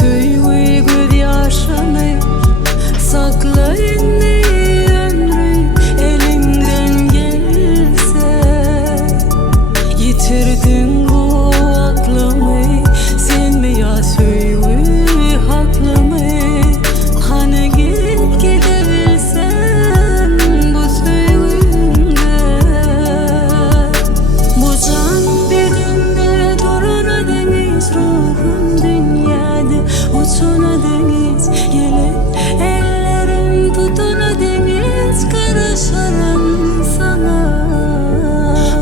söyle göz yaşını, sakla inni ömrü elinden gelse. Yitirdin bu aklımı, sen mi ya söyle haklı mı? Hani git gidebilsem bu söğünde. Bu can bedende durana deniz, ruhum dünyada uçana deniz. Gelip ellerim tutana deniz, karışarım sana.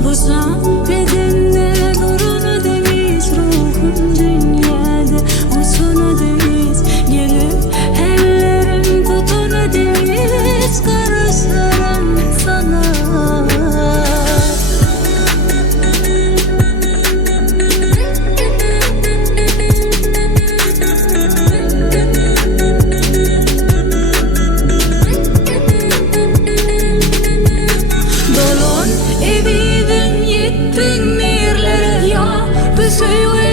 Bu can bedende durana deniz, ruhum dünyada uçana deniz. Gelip ellerim tutana deniz, karışarım sana. Dolon eviden yettin nerlere ya, bir söyle